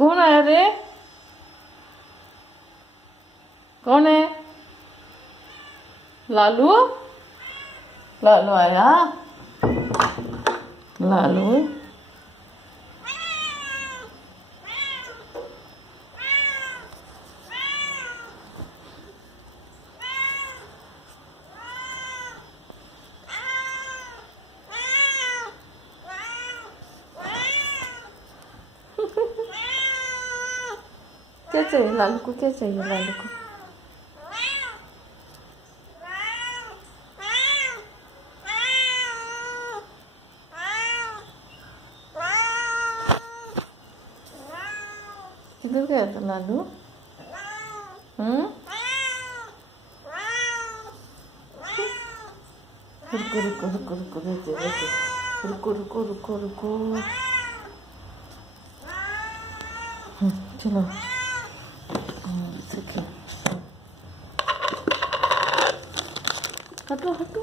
कौन आया रे? कौन है? लालू? लालू आया? लालू? क्या चाहिए लालू को? क्या चाहिए लालू को? किधर गया था लालू? रुको रुको रुको रुको रुको रुको रुको रुको रुको। चलो हटो हटो।